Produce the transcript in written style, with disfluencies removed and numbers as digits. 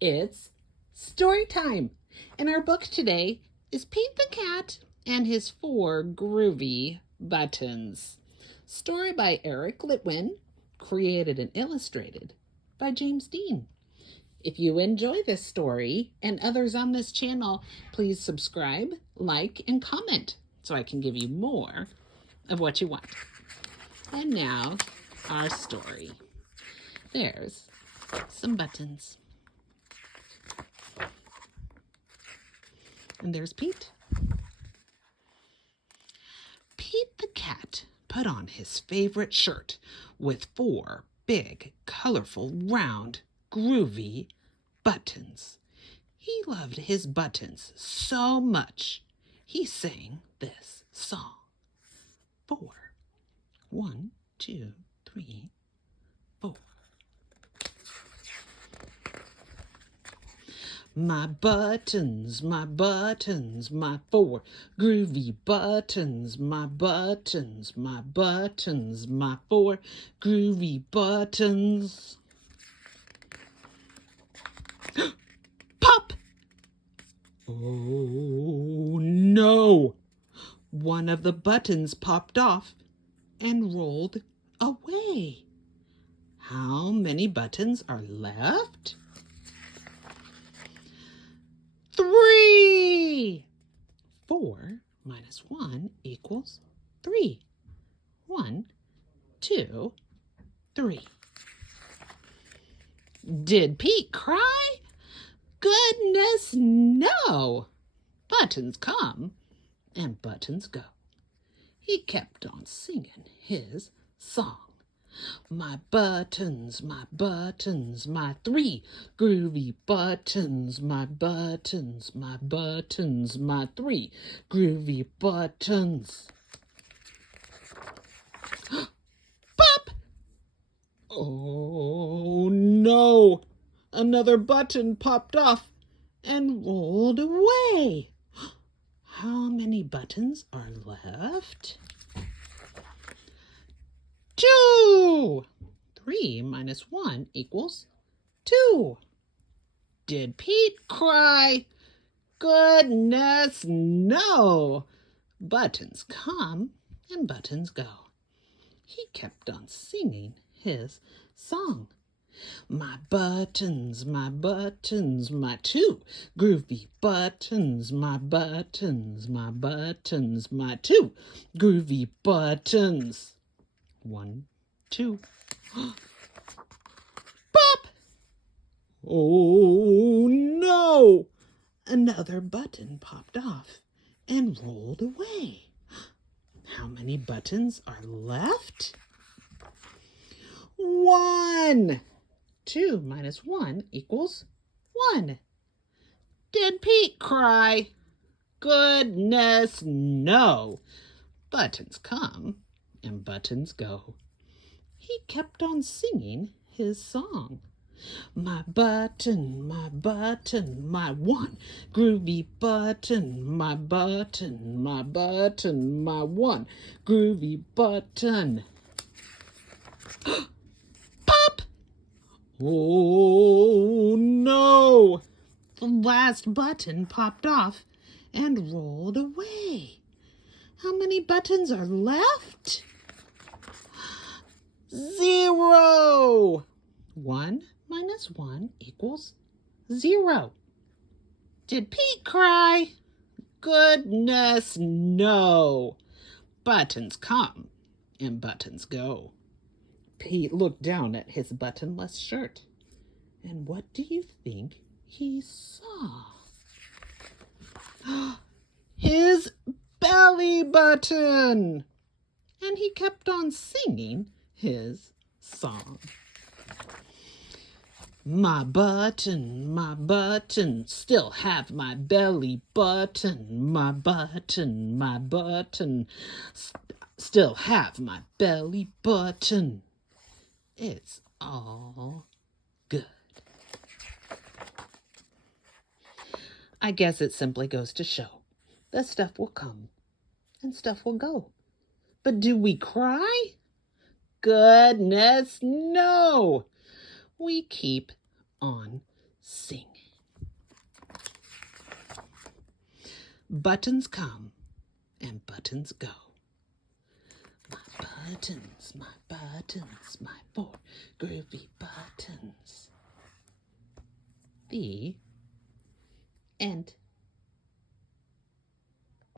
It's story time. And our book today is Pete the Cat and His 4 Groovy Buttons. Story by Eric Litwin, created and illustrated by James Dean. If you enjoy this story and others on this channel, please subscribe, like, and comment so I can give you more of what you want. And now, our story. There's some buttons. And there's Pete. Pete the cat put on his favorite shirt with 4 big, colorful, round, groovy buttons. He loved his buttons so much, he sang this song. 4. 1, 2, 3, 4. My buttons, my 4 groovy buttons, my buttons, my 4 groovy buttons. Pop! Oh no! One of the buttons popped off and rolled away. How many buttons are left? 3! 4 minus 1 equals 3. 1, 2, 3. Did Pete cry? Goodness, no! Buttons come and buttons go. He kept on singing his song. My buttons, my 3 groovy buttons, my buttons, my 3 groovy buttons. Pop! Oh no! Another button popped off and rolled away. How many buttons are left? 2! 3 minus 1 equals 2. Did Pete cry? Goodness, no! Buttons come and buttons go. He kept on singing his song. My buttons, my 2 groovy buttons, my buttons, my 2 groovy buttons. 1, 2. Pop! Oh no! Another button popped off and rolled away. How many buttons are left? 1! 2 minus 1 equals 1. Did Pete cry? Goodness, no! Buttons come and buttons go. He kept on singing his song. My button, my 1 groovy button, my 1 groovy button. Pop! Oh no! The last button popped off and rolled away. How many buttons are left? 0! 1 minus 1 equals 0. Did Pete cry? Goodness, no! Buttons come and buttons go. Pete looked down at his buttonless shirt. And what do you think he saw? His belly button! And he kept on singing his song. My button, still have my belly button, my button, still have my belly button. It's all good. I guess it simply goes to show that stuff will come and stuff will go. But do we cry? Goodness, no! We keep on sing. Buttons come and buttons go. My buttons, my 4 groovy buttons. The end.